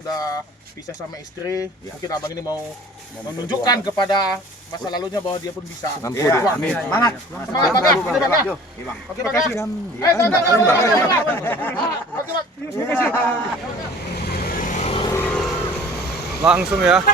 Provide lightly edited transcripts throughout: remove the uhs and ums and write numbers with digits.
Sudah pisah sama istri, mungkin abang ini mau menunjukkan kepada masa lalunya bahwa dia pun bisa. Mampu dia. Amin. Semangat, semangat bang. Oke bang. Oke bang. Oke bang. Langsung ya.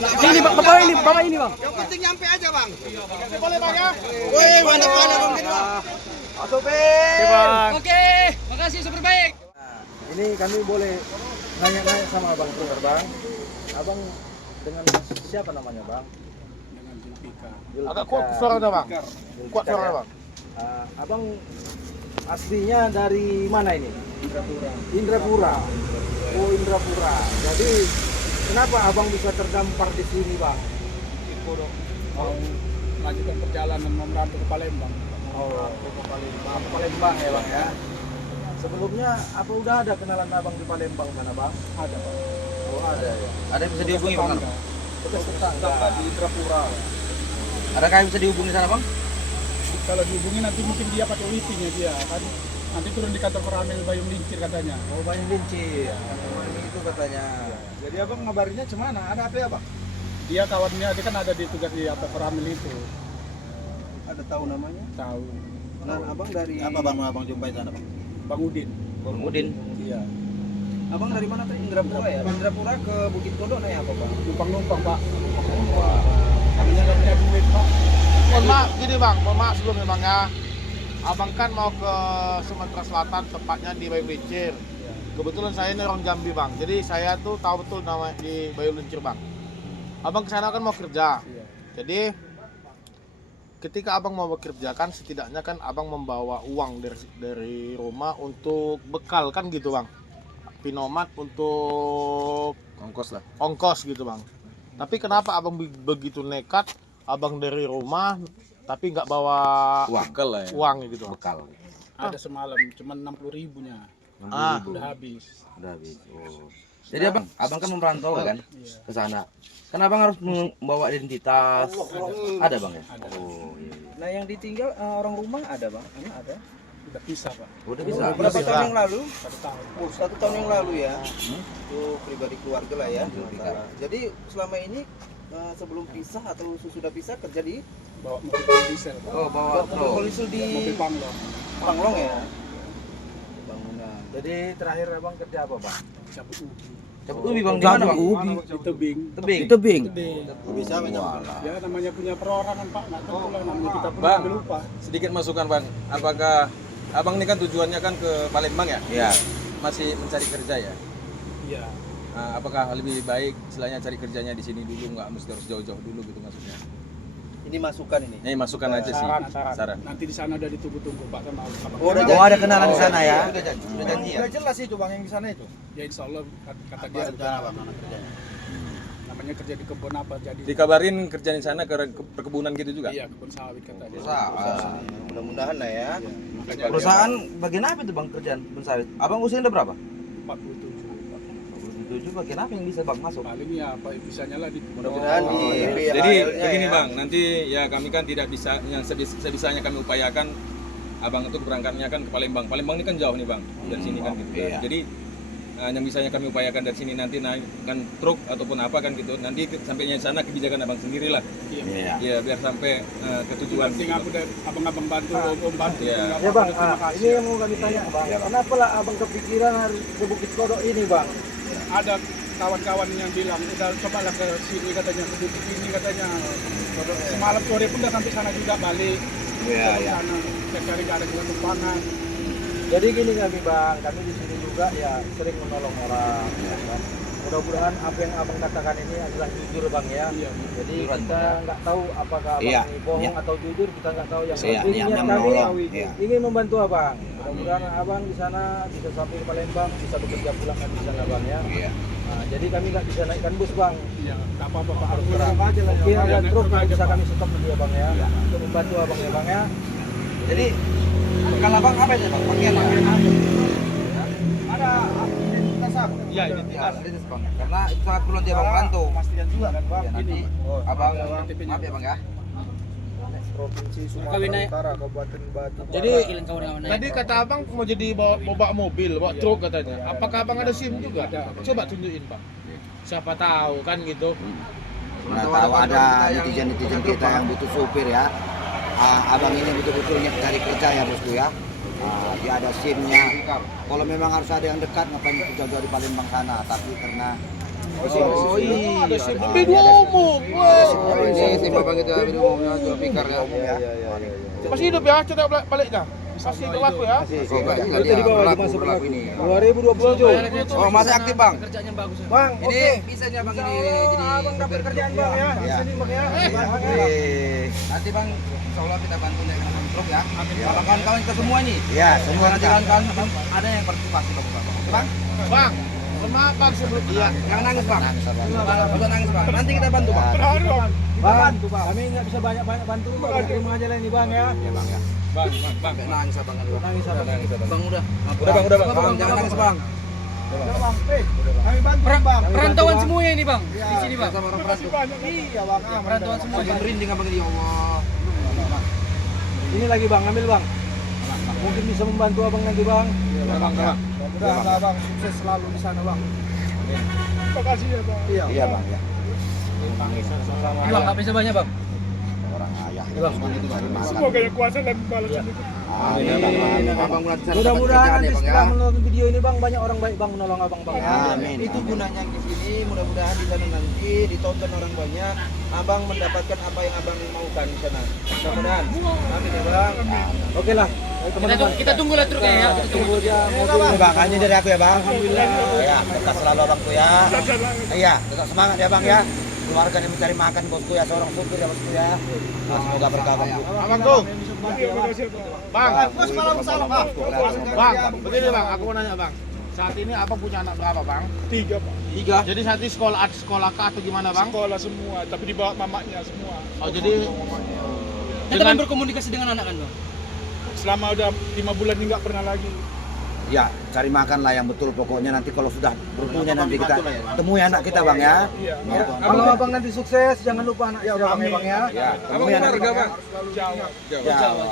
Ini bapak ini bang. Yang penting nyampe aja bang. Boleh bang ya. Woi mana bang gitu. Oke, makasih super baik. Ini kami boleh nanya-nanya sama Abang Pur, Bang. Abang dengan siapa namanya, Bang? Dengan Zulfikar. Agak kuat suaranya bang. Kuat suaranya bang. Abang aslinya dari mana ini? Indrapura. Oh, Indrapura. Jadi kenapa Abang bisa terdampar di sini, Bang? Mau melanjutkan perjalanan merantau ke Palembang. Oh, ke Palembang ya, Bang ya. Sebelumnya apa udah ada kenalan Abang di Palembang sana, Bang? Ada Bang. Oh, ada ya. Ada yang bisa dihubungi Bang? Bekas tetangga di Indrapura. Adakah yang bisa dihubungi sana Bang? Kalau dihubungi nanti mungkin dia pakai wifi-nya dia kan. Nanti turun di kantor Peramil Bayung Lincir katanya. Oh, banyak benci. Itu katanya. Jadi Abang ngabarinnya cemana? Ada apa ya, Bang? Dia kawannya dia kan ada di tugas di apa Peramil itu. Ada tahu namanya? Tahu. Nah, Abang dari Apa bang mau abang jumpai sana bang? Bang Udin. Bang Udin. Iya. Abang dari mana tuh? Indrapura ya? Indrapura ke Bukit Kodok naik apa, Bang? Numpang-numpang Pak. Kami nggak punya duit Pak. Mohon maaf gini bang, mohon maaf sebelumnya bang ya. Abang kan mau ke Sumatera Selatan, tepatnya di Bayung Lincir. Kebetulan saya ini orang Jambi bang, jadi saya tuh tahu betul nama di Bayung Lincir bang. Abang kesana kan mau kerja, jadi ketika abang mau bekerja kan setidaknya kan abang membawa uang dari rumah untuk bekal kan gitu bang. Pinomat untuk ongkos gitu bang. Tapi kenapa abang begitu nekat, abang dari rumah tapi nggak bawa uang gitu bang? Bekal. Ada semalam cuma 60.000-nya. Udah habis. Udah habis. Oh. Jadi abang kan merantau kan ke sana. Kan abang harus membawa identitas. Ada bang ya? Ada. Oh iya. Nah, yang ditinggal orang rumah ada, Bang? Ada? Udah pisah Pak. Udah bisa. Berapa tahun yang lalu? 1 tahun. Oh, 1 tahun yang lalu ya. Itu pribadi keluarga lah ya. Jadi selama ini sebelum pisah atau sudah pisah kerja di Bawa mobil diesel Pak. Oh bawa mobil polisi di Mobil Panglong. Panglong ya. Bangunan. Jadi terakhir Abang kerja apa, Bang? Cabut ubi. Cabut ubi bang. Di mana bang? Di tebing. Tebing. Tebing. Bisa menyambung. Ya namanya punya perorangan Pak, nggak tahu lah namanya kita pun Bang. lupa. Sedikit masukan bang, apakah abang ini kan tujuannya kan ke Palembang ya? Iya. Masih mencari kerja ya? Iya. Nah, apakah lebih baik istilahnya cari kerjanya di sini dulu, nggak mesti harus jauh-jauh dulu gitu maksudnya? Ini masukan ini. Ini masukan aja sih. Saran. Nanti di sana udah ditunggu-tunggu Pak sama abang. Oh, Oh ada kenalan di sana ya? Udah janji ya. Udah jelas itu Bang yang di sana itu. Ya insya Allah kata dia Apa rencana bang anak kerjanya? namanya kerja di kebun apa jadi. Dikabarin kerja di sana ke perkebunan gitu juga? Iya kebun sawit kata dia. Mudah-mudahan lah ya. Makanya Perusahaan bagian apa itu bang kerjaan bun sawit? Abang usianya udah berapa? 47. 47 bagian apa yang bisa bang masuk? Paling ya apa bisanya lah di Mudah-mudahan di Jadi PHL-nya begini ya. bang, nanti ya kami kan tidak bisa yang sebisanya kami upayakan abang itu berangkatnya kan ke Palembang. Palembang ini kan jauh nih bang dari sini kan gitu. Iya. Jadi yang bisanya kami upayakan dari sini nanti naikkan truk ataupun apa kan gitu. Nanti sampainya di sana kebijakan abang sendiri lah. Iya. Ya biar sampai ke tujuan. Penting aku dan abang-abang bantu, om bantu. Iya. Nggak Ya apa-apa, Bang, terima kasih. ini yang mau kami tanya Bang. Kenapa lah Abang kepikiran harus ke Bukit Kodok ini Bang? Ada kawan-kawan yang bilang udah cobalah ke sini katanya, ke bukit ini katanya. Semalam sore pun udah sampai sana juga balik. Iya, Ke sana cari ada juga tumpangan. Jadi gini kami Bang, kami di sini juga ya sering menolong orang. Ya, kan? Mudah-mudahan apa yang Abang katakan ini adalah jujur Bang ya. Iya. Jadi Jujuran, kita nggak tahu apakah Abang Iya, ini bohong iya. atau jujur, kita nggak tahu. Yang Iya, penting niatnya niat kami menolong, iya. ingin membantu Abang. Mudah-mudahan Abang di sana bisa sampai ke Palembang, bisa bekerja pulang kan di sana Bang ya. Iya. Nah, jadi kami nggak bisa naikkan bus Bang. Iya, nggak apa-apa Pak. Harus terang aja lah. Mungkin Ya, ada naik truk truk yang aja, bisa Pak. kami stop dia Bang ya. Untuk membantu Abang ya Bang ya. Jadi bekal abang apa itu bang? Pakaian ya? Ada identitas Abang. Iya, Ya, identitas. identitas bang. Karena itu sangat perlu nanti abang bantu. Pastikan juga kan Bang. Ya, nanti Gini, abang KTP-nya. maaf ya bang ya. Provinsi Sumatera Utara, Kabupaten Batu. Jadi tadi kata abang mau jadi bawa mobil, bawa truk katanya. Apakah abang ada SIM juga? Coba tunjukin bang. Siapa tahu kan gitu. Mana tahu ada netizen-netizen kita yang butuh supir ya. Abang ini betul-betul cari kerja ya bosku ya. Dia ada SIM-nya. Kalau memang harus ada yang dekat, ngapain jauh-jauh di Palembang sana. Tapi karena Ada SIM B2 umum. Ini tim abang itu video umumnya Zulfikar ya. Masih hidup ya? Coba baliknya. Masih berlaku ya? Itu di bawah masuk berlaku ini. 2027. Oh, masih aktif bang. Bang, Ini bisa nih abang ini jadi abang dapat kerjaan bang ya. Di sini bang ya. nanti bang, insya Allah kita bantu naik dengan truk ya. Sama kawan-kawan kita semua nih. ya semua Nanti kita. kawan-kawan ada yang partisipasi bang. Oke bang? Bang, maaf bang sebelum iya. Jangan nangis bang. Jangan nangis bang. Nanti kita bantu bang. Bang, kami nggak bisa banyak bantu bang. Terima aja lah ini bang ya. Ya bang ya. Bang. Sampai nangis abang. Nangis apa? Bang udah. Udah bang. Bang jangan nangis bang. Bang, kami bantu bang. Perantauan semuanya ini bang, di sini bang. Sama orang perantau. Iya bang. Perantauan semua. Makin merinding abang ini ya Allah. Ini lagi bang, ambil bang. Mungkin bisa membantu abang nanti bang. Mudah-mudahan abang sukses selalu di sana bang. Terima kasih ya bang. Iya bang ya. Ini bang, nggak bisa banyak bang. Orang ayah itu cari makan. Semoga yang kuasa dan balas itu. Abang mulai sana Mudah-mudahan dapat nanti kerjaan ya, Bang, setelah ya. menonton video ini bang, banyak orang baik bang menolong abang bang. Amin. Itu gunanya di sini, mudah-mudahan di sana nanti ditonton orang banyak, abang mendapatkan apa yang abang maukan di sana. Mudah-mudahan. Amin ya bang. Oke lah, teman-teman. Kita tunggu lah truknya ya. Kita tunggu. Ini bang, hanya dari aku ya bang. Alhamdulillah. Ya, tetap selalu abangku ya. Iya, tetap semangat ya bang ya. Keluarga yang mencari makan bosku ya, seorang supir ya bosku ya. Semoga berkah bangku. Abangku. Bang, Bang, begini bang, aku mau nanya bang. Saat ini abang punya anak berapa bang? 3 pak. 3. Jadi saat ini sekolah kah atau gimana bang? Sekolah semua, tapi dibawa mamanya semua. Oh jadi Kita kan berkomunikasi dengan anak kan bang. Selama udah 5 bulan ini nggak pernah lagi. Ya, cari makan lah yang betul pokoknya nanti kalau sudah berpunya nanti kita temui anak kita bang ya. Iya. Ya. Kalau abang nanti sukses, jangan lupa anak ya bang ya. Ya, Abang temui anak warga kita. bang. Jawa. Jawa.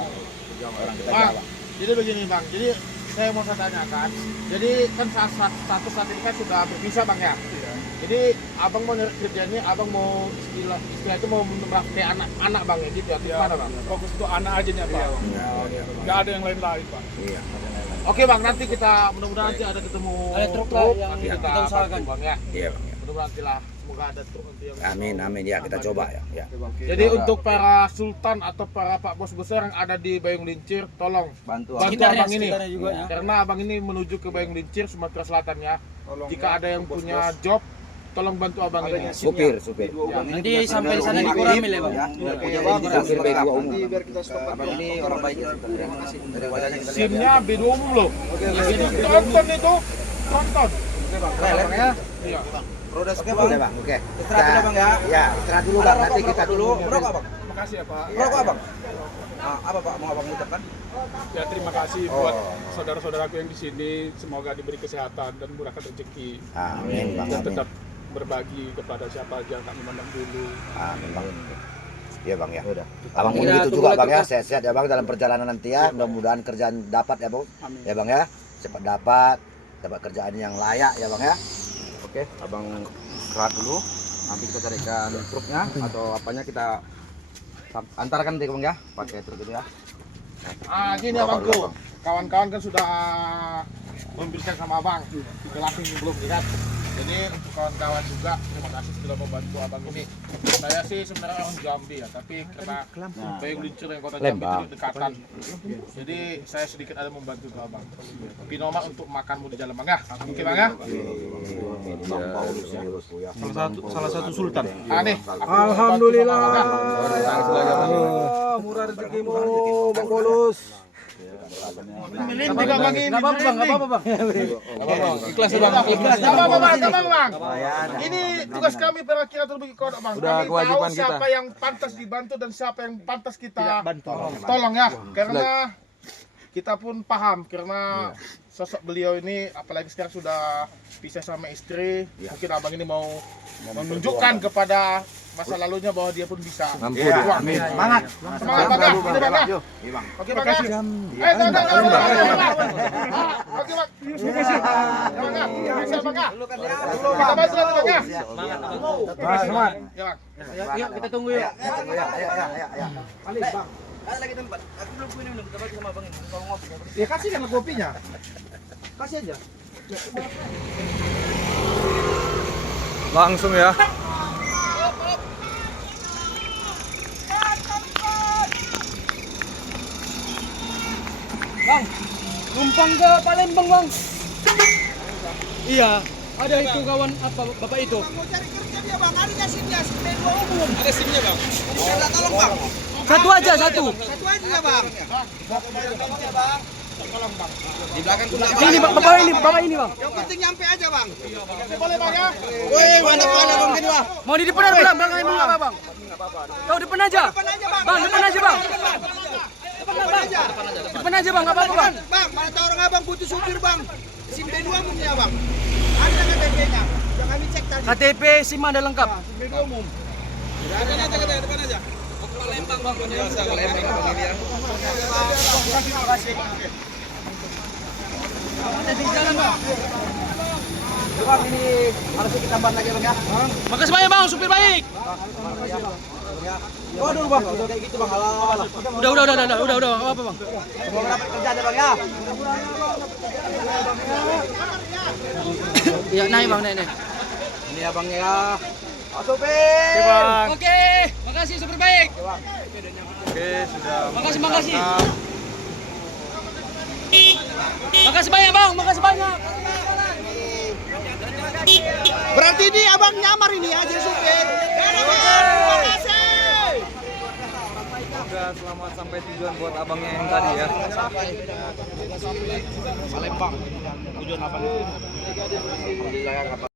Orang kita bang, Jawa. jadi begini bang. Jadi saya mau saya tanyakan. Jadi kan status saat ini kan sudah berpisah bang ya. Jadi abang mau kerjanya, abang mau istilah itu mau membakti anak bang ya gitu ya. Gimana bang? Fokus untuk anak aja nya pak. Nggak ada yang lain-lain pak. Iya. Oke bang, nanti kita mudah-mudahan nanti ada ketemu Ada truk lah yang nanti kita bantu, usahakan. bang ya. Iya bang. Ya. Mudah-mudahan nanti lah semoga ada truk nanti yang Amin amin ya kita coba ya. Ya. Jadi untuk para sultan atau para pak bos besar yang ada di Bayung Lincir, tolong Bantu bantu Sekitarnya, abang ini. sekitarnya juga, ya. Karena abang ini menuju ke Bayung Lincir, Sumatera Selatan ya. Jika ada yang punya job, tolong bantu abang ini. Supir. Nanti sampai di sana dikuramil ya bang. Supir B2 umum. Abang ini orang baik ya. Terima kasih. Daripadanya kita lihat ya. SIM-nya B2 umum loh. Jadi tonton itu, tonton. Bang ya. Iya. Roda Oke bang. bang, oke. Istirahat dulu bang ya. Ya, istirahat dulu Ada bang. rokok, Nanti kita rokok dulu. Rokok bang. Makasih ya pak. Rokok abang. Apa pak mau abang ucapkan? Ya terima kasih Oh. buat saudara-saudaraku yang di sini. Semoga diberi kesehatan dan murahkan rezeki. Amin bang, Dan amin. tetap berbagi kepada siapa aja, tak memandang dulu. Amin bang. Iya bang ya. Udah. Abang pun Kita gitu tunggu juga lagi, bang ya. Pak. Sehat-sehat ya bang dalam perjalanan nanti ya. Mudah-mudahan kerjaan dapat ya bang. Amin. Ya bang ya. Cepat dapat kerjaan yang layak ya bang ya. Oke, abang istirahat dulu. Nanti kita carikan truknya atau apanya kita antarkan nanti bang ya. Pakai truk itu ya. Ah, gini abangku. Kawan-kawan kan sudah memberikan sama abang. Jelasin belum lihat. Jadi untuk kawan-kawan juga terima kasih sudah membantu abang ini. Saya sih sebenarnya orang Jambi ya, tapi karena Bayung Lincir yang kota Jambi itu dekatan. Jadi saya sedikit ada membantu ke abang. Pinomak untuk makanmu di jalan bang ya. Oke bang ya. Salah satu sultan. Ah nih. Alhamdulillah. Murah rezekimu, Bang Bolus. Ini juga bang ini. Nggak apa-apa bang, nggak apa-apa bang. Ikhlas ya bang. Ikhlas. Gak apa-apa bang, gak apa-apa bang. Ini tugas kami perkiraan berbagi kodok bang. Udah Kami tahu kewajiban kita. siapa yang pantas dibantu dan siapa yang pantas kita tolong ya. Karena kita pun paham karena sosok beliau ini apalagi sekarang sudah pisah sama istri, mungkin abang ini mau menunjukkan kepada masa lalunya bahwa dia pun bisa. Iya, amin. Semangat. Semangat Bang ya. Ini Bang ya. Oke Bang ya. Oke Bang. Bang ya. Bisa Bang ya. Kita bantu lagi Bang ya. Semangat. Ya Bang. Yuk kita tunggu yuk. Paling bang. Ada lagi tempat. Aku belum punya minum, kita bagi sama abang ini. Kalau ngopi. Ya kasih kan kopinya. Kasih aja. Langsung ya. Bang, numpang ke Palembang bang. Iya, ada itu kawan apa bapak itu. Mau cari kerja dia bang, ada nggak SIM-nya? SIM umum. Ada SIM-nya bang. Bisa tolong bang. Satu aja satu. Satu aja ya bang. Di belakang Ini bapak ini bang. Yang penting nyampe aja bang. Boleh Bang ya. Woi, mana bang gini bang. Mau di depan atau belakang emang apa bang? Kau depan aja. Depan aja bang. Bang depan aja bang. Depan aja. Depan aja bang, nggak apa-apa bang. Bang, mana tahu orang abang butuh supir bang. SIM B2 umumnya bang. Ada KTP-nya. Yang kami cek tadi. KTP SIM ada lengkap. SIM B2 umum. depan aja. Palembang bang, biasa Palembang begini ya. Bang ini harus kita tambah lagi bang ya. Makasih banyak bang, supir baik. Oh dulu bang, udah kayak gitu bang. Alah. Udah, nggak apa bang. Semoga dapat kerja aja bang ya. Iya, naik bang, naik. Ini abangnya ya. Pak Supir. Oke, makasih supir baik. Oke, sudah. Makasih. Makasih banyak bang, makasih banyak. Berarti ini abang nyamar ini ya jadi supir. Terima kasih. Semoga selamat sampai tujuan buat abangnya yang tadi ya. Palembang tujuan abang itu.